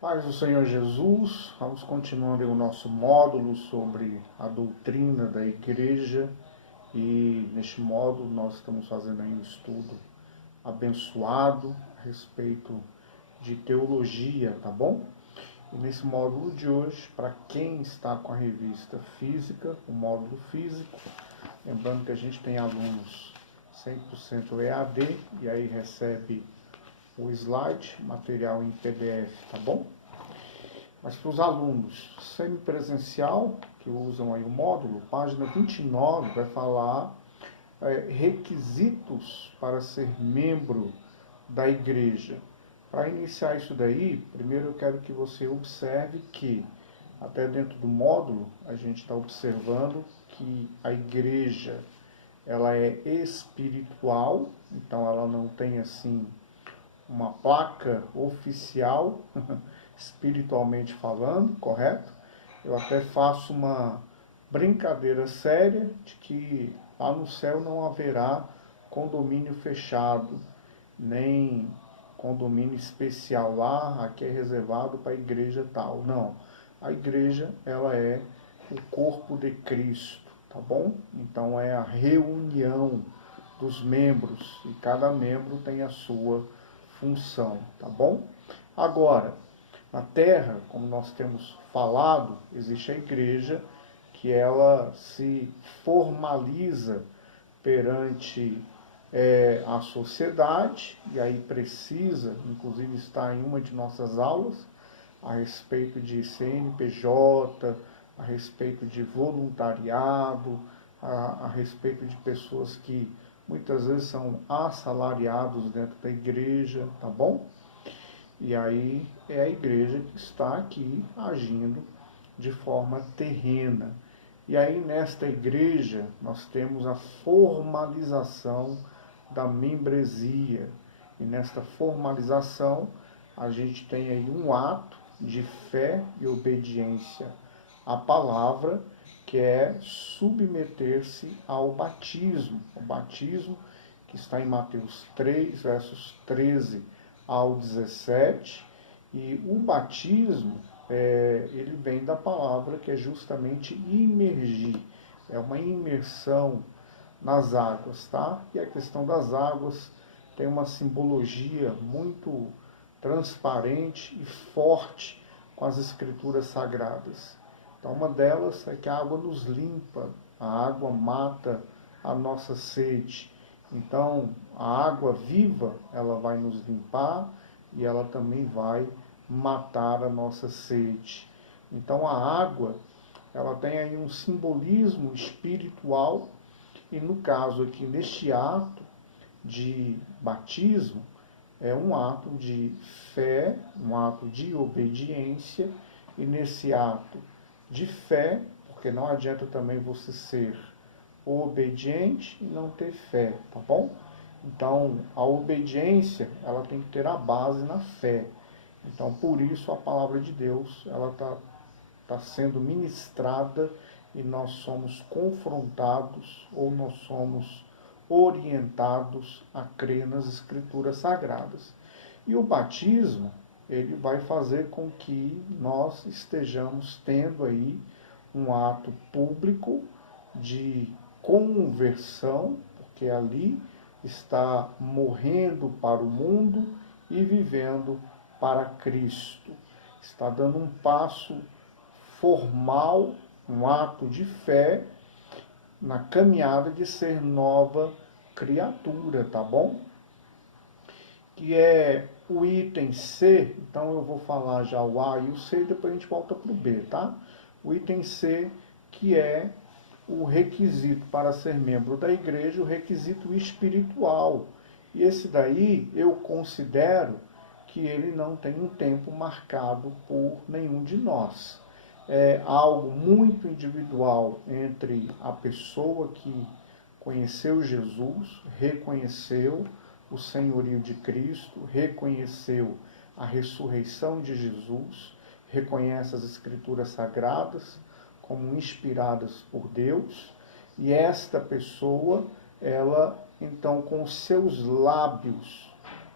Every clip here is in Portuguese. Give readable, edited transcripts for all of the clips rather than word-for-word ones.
Paz do Senhor Jesus, vamos continuando o nosso módulo sobre a doutrina da igreja e neste módulo nós estamos fazendo aí um estudo abençoado a respeito de teologia, tá bom? E nesse módulo de hoje, para quem está com a revista física, o módulo físico, lembrando que a gente tem alunos 100% EAD e aí recebe o slide, material em PDF, tá bom? Mas para os alunos semipresencial, que usam aí o módulo, página 29 vai falar requisitos para ser membro da igreja. Para iniciar isso daí, primeiro eu quero que você observe que, até dentro do módulo, a gente está observando que a igreja ela é espiritual, então ela não tem assim uma placa oficial, espiritualmente falando, correto? Eu até faço uma brincadeira séria de que lá no céu não haverá condomínio fechado, nem condomínio especial lá, aqui é reservado para a igreja tal. Não, a igreja ela é o corpo de Cristo, tá bom? Então é a reunião dos membros e cada membro tem a sua função, tá bom? Agora, na Terra, como nós temos falado, existe a igreja que ela se formaliza perante a sociedade, e aí precisa, inclusive está em uma de nossas aulas, a respeito de CNPJ, a respeito de voluntariado, a respeito de pessoas que muitas vezes são assalariados dentro da igreja, tá bom? E aí é a igreja que está aqui agindo de forma terrena. E aí nesta igreja nós temos a formalização da membresia. E nesta formalização a gente tem aí um ato de fé e obediência à palavra, que é submeter-se ao batismo. O batismo que está em Mateus 3, versos 13 ao 17, e o batismo, ele vem da palavra que é justamente imergir, é uma imersão nas águas, tá? E a questão das águas tem uma simbologia muito transparente e forte com as escrituras sagradas. Então, uma delas é que a água nos limpa, a água mata a nossa sede. Então, a água viva, ela vai nos limpar e ela também vai matar a nossa sede. Então, a água, ela tem aí um simbolismo espiritual e, no caso aqui, neste ato de batismo, é um ato de fé, um ato de obediência, e nesse ato de fé, porque não adianta também você ser obediente e não ter fé, tá bom? Então, a obediência, ela tem que ter a base na fé. Então, por isso, a palavra de Deus, ela tá sendo ministrada e nós somos confrontados ou nós somos orientados a crer nas escrituras sagradas. E o batismo, ele vai fazer com que nós estejamos tendo aí um ato público de conversão, porque ali está morrendo para o mundo e vivendo para Cristo. Está dando um passo formal, um ato de fé na caminhada de ser nova criatura, tá bom? Que é o item C, então eu vou falar já o A e o C, depois a gente volta para o B, tá? O item C, que é o requisito para ser membro da igreja, o requisito espiritual. E esse daí eu considero que ele não tem um tempo marcado por nenhum de nós. É algo muito individual entre a pessoa que conheceu Jesus, reconheceu o senhorio de Cristo, reconheceu a ressurreição de Jesus, reconhece as escrituras sagradas como inspiradas por Deus, e esta pessoa, ela então com seus lábios,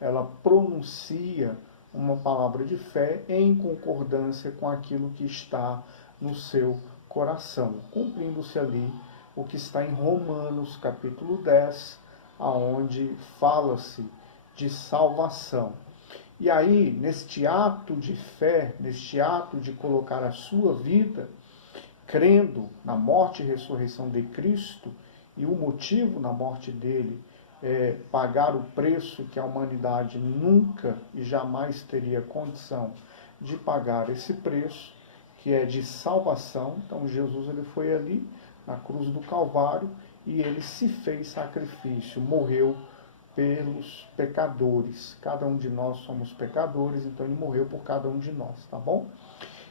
ela pronuncia uma palavra de fé em concordância com aquilo que está no seu coração, cumprindo-se ali o que está em Romanos capítulo 10, aonde fala-se de salvação. E aí, neste ato de fé, neste ato de colocar a sua vida, crendo na morte e ressurreição de Cristo, e o motivo na morte dele é pagar o preço que a humanidade nunca e jamais teria condição de pagar esse preço, que é de salvação. Então Jesus ele foi ali na cruz do Calvário e ele se fez sacrifício, morreu pelos pecadores. Cada um de nós somos pecadores, então ele morreu por cada um de nós, tá bom?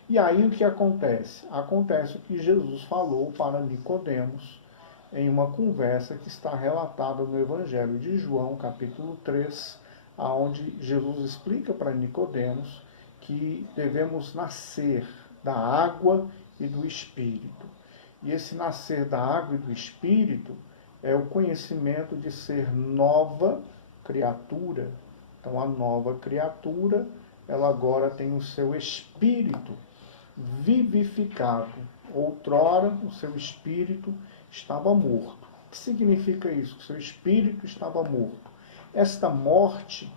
E aí o que acontece? Acontece o que Jesus falou para Nicodemos em uma conversa que está relatada no Evangelho de João, capítulo 3, aonde Jesus explica para Nicodemos que devemos nascer da água e do Espírito. E esse nascer da água e do Espírito é o conhecimento de ser nova criatura. Então, a nova criatura, ela agora tem o seu espírito vivificado. Outrora, o seu espírito estava morto. O que significa isso? O seu espírito estava morto. Esta morte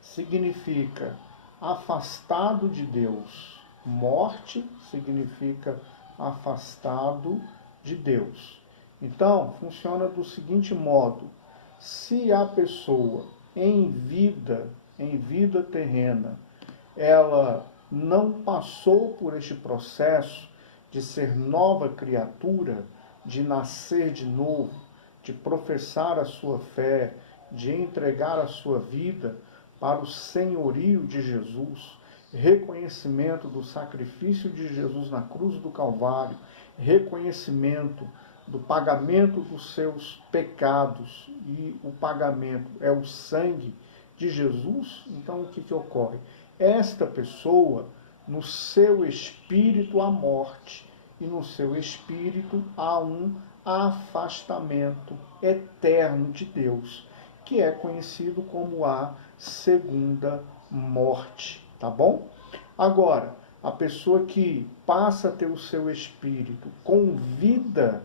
significa afastado de Deus. Morte significa afastado de Deus. Então, funciona do seguinte modo: se a pessoa em vida terrena, ela não passou por este processo de ser nova criatura, de nascer de novo, de professar a sua fé, de entregar a sua vida para o senhorio de Jesus, reconhecimento do sacrifício de Jesus na cruz do Calvário, reconhecimento do pagamento dos seus pecados, e o pagamento é o sangue de Jesus. Então o que ocorre? Esta pessoa, no seu espírito há morte, e no seu espírito há um afastamento eterno de Deus, que é conhecido como a segunda morte, tá bom? Agora, a pessoa que passa a ter o seu espírito com vida,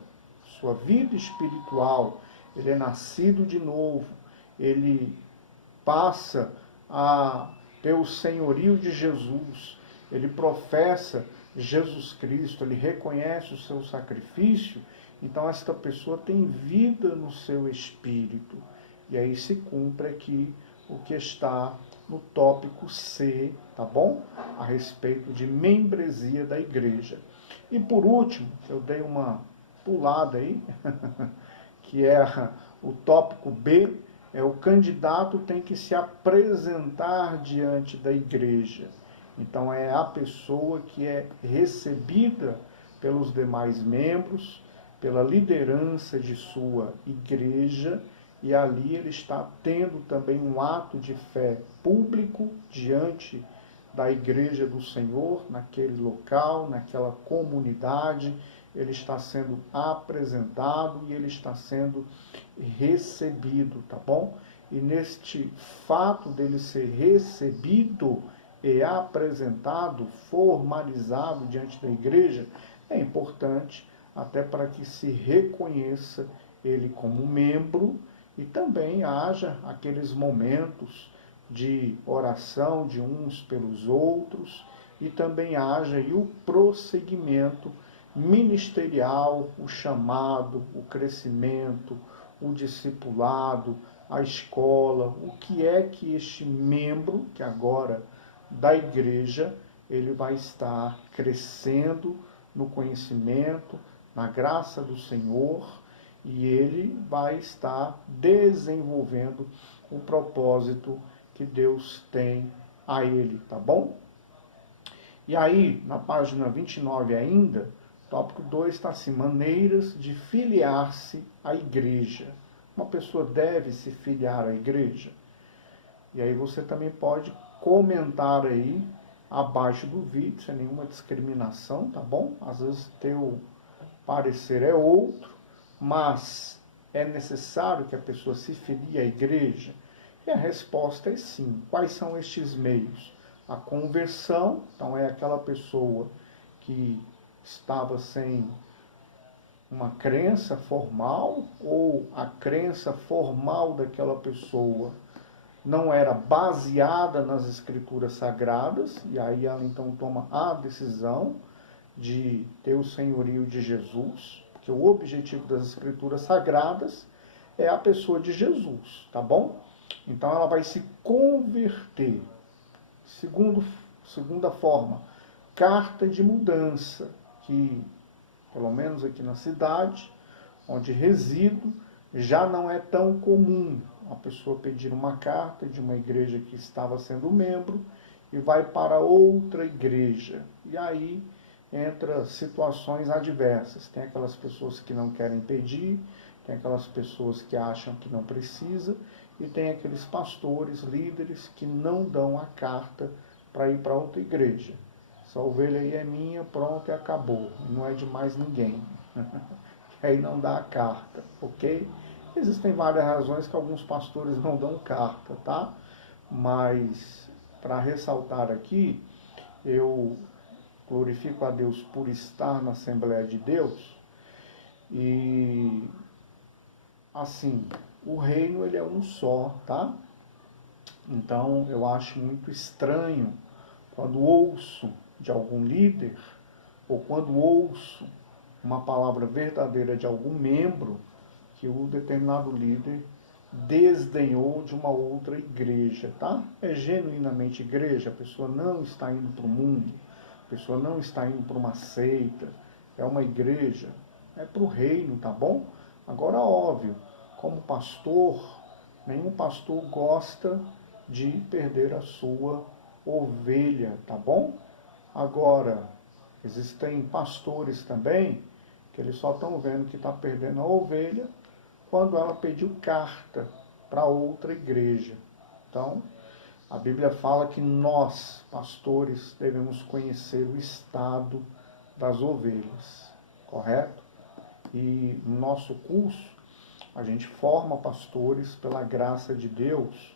sua vida espiritual, ele é nascido de novo, ele passa a ter o senhorio de Jesus, ele professa Jesus Cristo, ele reconhece o seu sacrifício, então esta pessoa tem vida no seu espírito. E aí se cumpre aqui o que está no tópico C, tá bom? A respeito de membresia da igreja. E por último, eu dei uma pulada aí, que é o tópico B, é o candidato tem que se apresentar diante da igreja. Então é a pessoa que é recebida pelos demais membros, pela liderança de sua igreja, e ali ele está tendo também um ato de fé público diante da igreja do Senhor, naquele local, naquela comunidade. Ele está sendo apresentado e ele está sendo recebido, tá bom? E neste fato dele ser recebido e apresentado, formalizado diante da igreja, é importante até para que se reconheça ele como membro, e também haja aqueles momentos de oração de uns pelos outros, e também haja aí o prosseguimento ministerial, o chamado, o crescimento, o discipulado, a escola, o que é que este membro, que agora da igreja, ele vai estar crescendo no conhecimento, na graça do Senhor, e ele vai estar desenvolvendo o propósito que Deus tem a ele, tá bom? E aí, na página 29 ainda, tópico 2 está assim: maneiras de filiar-se à igreja. Uma pessoa deve se filiar à igreja? E aí você também pode comentar aí abaixo do vídeo, sem nenhuma discriminação, tá bom? Às vezes teu parecer é outro, mas é necessário que a pessoa se filie à igreja? E E a resposta é sim. Quais são estes meios? A conversão, então é aquela pessoa que estava sem uma crença formal, ou a crença formal daquela pessoa não era baseada nas escrituras sagradas, e aí ela então toma a decisão de ter o senhorio de Jesus, porque o objetivo das escrituras sagradas é a pessoa de Jesus, tá bom? Então ela vai se converter. Segunda forma, carta de mudança, que pelo menos aqui na cidade onde resido, já não é tão comum a pessoa pedir uma carta de uma igreja que estava sendo membro e vai para outra igreja. E aí entra situações adversas. Tem aquelas pessoas que não querem pedir, tem aquelas pessoas que acham que não precisa, e tem aqueles pastores, líderes, que não dão a carta para ir para outra igreja. Essa ovelha aí é minha, pronto, e acabou. Não é de mais ninguém. Aí não dá a carta, ok? Existem várias razões que alguns pastores não dão carta, tá? Mas, para ressaltar aqui, eu glorifico a Deus por estar na Assembleia de Deus. E, assim, o reino ele é um só, tá? Então, eu acho muito estranho quando ouço de algum líder, ou quando ouço uma palavra verdadeira de algum membro, que o determinado líder desdenhou de uma outra igreja, tá? É genuinamente igreja, a pessoa não está indo para o mundo, a pessoa não está indo para uma seita, é uma igreja, é para o reino, tá bom? Agora, óbvio, como pastor, nenhum pastor gosta de perder a sua ovelha, tá bom? Agora, existem pastores também que eles só estão vendo que está perdendo a ovelha quando ela pediu carta para outra igreja. Então, a Bíblia fala que nós, pastores, devemos conhecer o estado das ovelhas, correto? E no nosso curso, a gente forma pastores pela graça de Deus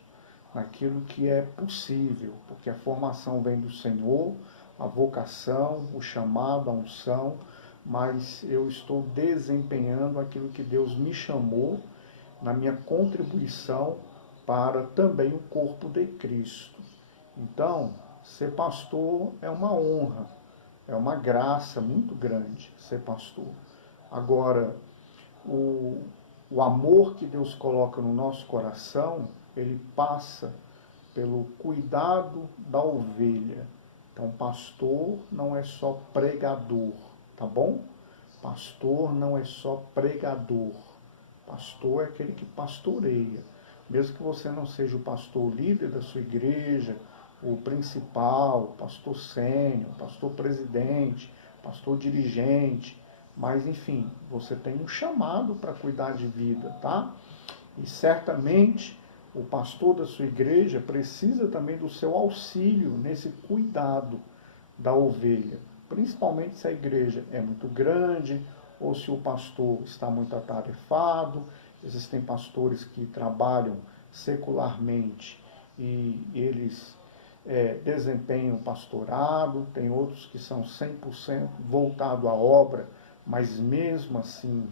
naquilo que é possível, porque a formação vem do Senhor, a vocação, o chamado, a unção, mas eu estou desempenhando aquilo que Deus me chamou na minha contribuição para também o corpo de Cristo. Então, ser pastor é uma honra, é uma graça muito grande ser pastor. Agora, o amor que Deus coloca no nosso coração, ele passa pelo cuidado da ovelha. Então, pastor não é só pregador, tá bom? Pastor não é só pregador. Pastor é aquele que pastoreia. Mesmo que você não seja o pastor líder da sua igreja, o principal, o pastor sênior, pastor presidente, pastor dirigente, mas enfim, você tem um chamado para cuidar de vida, tá? E certamente o pastor da sua igreja precisa também do seu auxílio nesse cuidado da ovelha, principalmente se a igreja é muito grande ou se o pastor está muito atarefado. Existem pastores que trabalham secularmente e eles desempenham o pastorado, tem outros que são 100% voltados à obra, mas mesmo assim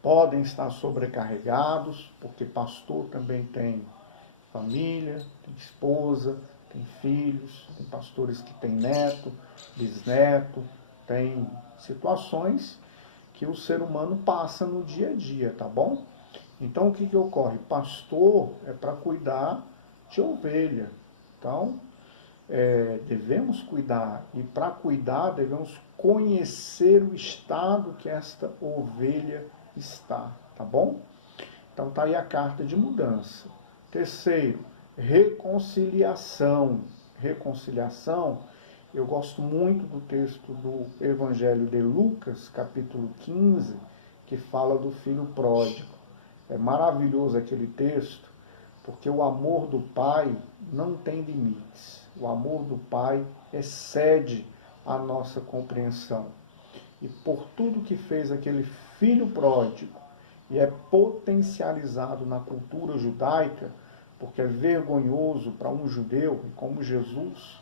podem estar sobrecarregados, porque pastor também tem família, tem esposa, tem filhos, tem pastores que têm neto, bisneto, tem situações que o ser humano passa no dia a dia, tá bom? Então o que ocorre? Pastor é para cuidar de ovelha. Então, devemos cuidar, e para cuidar devemos conhecer o estado que esta ovelha está, tá bom? Então tá aí a carta de mudança. Terceiro, reconciliação. Reconciliação, eu gosto muito do texto do Evangelho de Lucas, capítulo 15, que fala do filho pródigo. É maravilhoso aquele texto, porque o amor do Pai não tem limites. O amor do Pai excede a nossa compreensão. E por tudo que fez aquele filho pródigo, e é potencializado na cultura judaica, porque é vergonhoso para um judeu, e como Jesus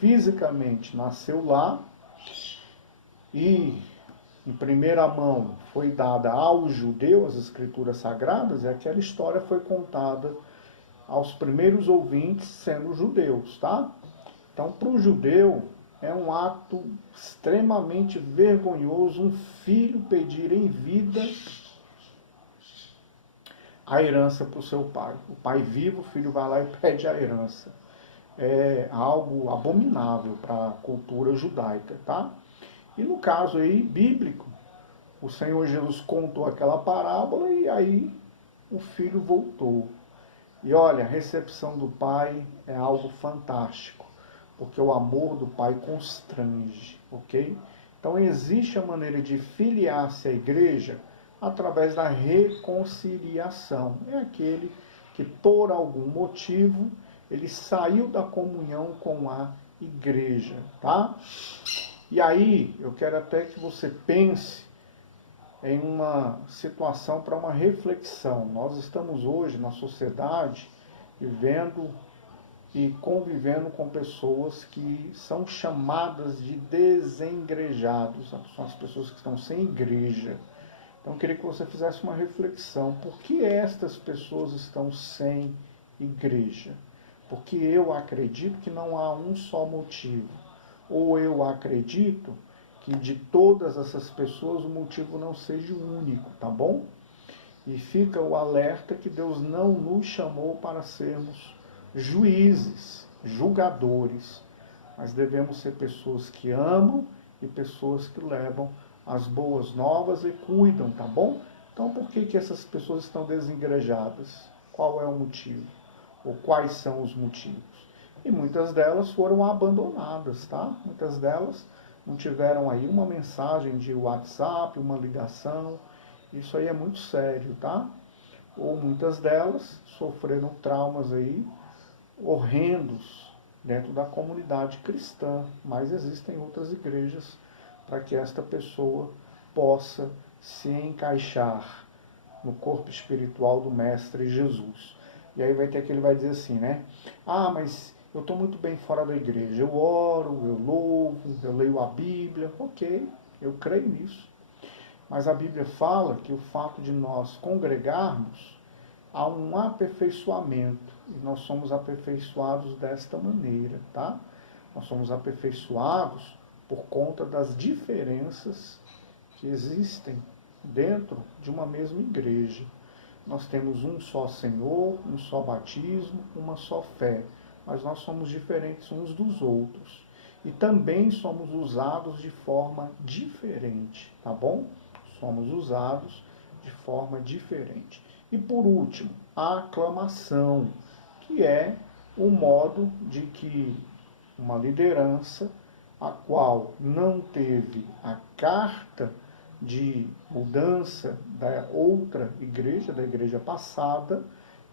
fisicamente nasceu lá, e em primeira mão foi dada ao judeu as escrituras sagradas, e aquela história foi contada aos primeiros ouvintes sendo judeus, tá? Então, para o judeu, é um ato extremamente vergonhoso um filho pedir em vida a herança para o seu pai. O pai vivo, o filho vai lá e pede a herança. É algo abominável para a cultura judaica, tá? E no caso aí, bíblico, o Senhor Jesus contou aquela parábola e aí o filho voltou. E olha, a recepção do pai é algo fantástico, porque o amor do pai constrange, ok? Então existe a maneira de filiar-se à igreja através da reconciliação. É aquele que por algum motivo ele saiu da comunhão com a igreja, tá? E aí eu quero até que você pense em uma situação para uma reflexão. Nós estamos hoje na sociedade vivendo e convivendo com pessoas que são chamadas de desengrejados, são as pessoas que estão sem igreja. Então eu queria que você fizesse uma reflexão. Por que estas pessoas estão sem igreja? Porque eu acredito que não há um só motivo. Ou eu acredito que de todas essas pessoas o motivo não seja único, tá bom? E fica o alerta que Deus não nos chamou para sermos juízes, julgadores, mas devemos ser pessoas que amam e pessoas que levam as boas novas e cuidam, tá bom? Então por que essas pessoas estão desengrejadas? Qual é o motivo? Ou quais são os motivos? E muitas delas foram abandonadas, tá? Muitas delas não tiveram aí uma mensagem de WhatsApp, uma ligação. Isso aí é muito sério, tá? Ou muitas delas sofreram traumas aí horrendos dentro da comunidade cristã, mas existem outras igrejas para que esta pessoa possa se encaixar no corpo espiritual do Mestre Jesus. E aí vai ter aquele que vai dizer assim, né? Ah, mas eu estou muito bem fora da igreja. Eu oro, eu louvo, eu leio a Bíblia. Ok, eu creio nisso. Mas a Bíblia fala que o fato de nós congregarmos há um aperfeiçoamento. E nós somos aperfeiçoados desta maneira, tá? Nós somos aperfeiçoados por conta das diferenças que existem dentro de uma mesma igreja. Nós temos um só Senhor, um só batismo, uma só fé. Mas nós somos diferentes uns dos outros. E também somos usados de forma diferente, tá bom? Somos usados de forma diferente. E por último, a aclamação, que é o modo de que uma liderança, a qual não teve a carta de mudança da outra igreja, da igreja passada,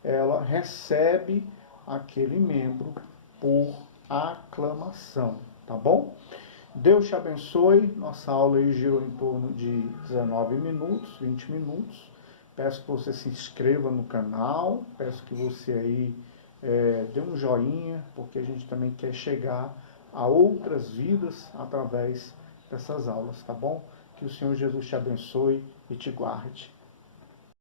ela recebe aquele membro por aclamação, tá bom? Deus te abençoe. Nossa aula aí girou em torno de 19 minutos, 20 minutos. Peço que você se inscreva no canal, peço que você aí dê um joinha, porque a gente também quer chegar a outras vidas através dessas aulas, tá bom? Que o Senhor Jesus te abençoe e te guarde.